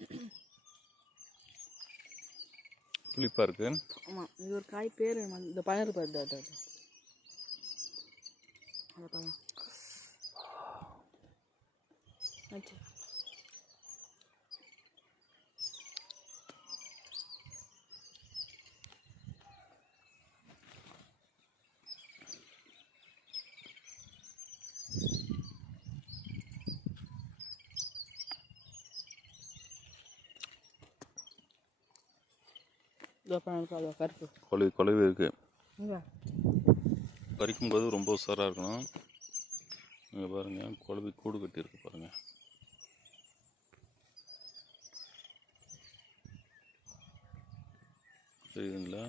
புளிப்பாக இருக்கு. ஆமாம் இது ஒரு காய் பேர் இந்த பழம் இருப்பாது அது அந்த பழம். ஆச்சு கருப்பு. குழவி குழவி இருக்கு. இங்க. பறிக்கும்போது ரொம்ப உஷாராக இருக்கணும். இங்கே பாருங்க குழவி கூடு கட்டியிருக்கு பாருங்க. தெரியுதுங்களா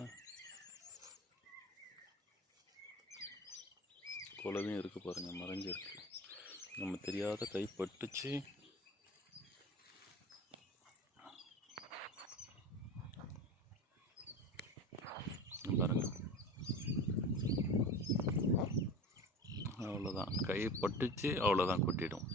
குழவியும் இருக்கு பாருங்க மறைஞ்சிருக்கு. நம்ம தெரியாத கை பட்டுச்சு பாருங்கள் அவ்வளோதான். கை பட்டுச்சு அவ்வளோதான் கொட்டிடும்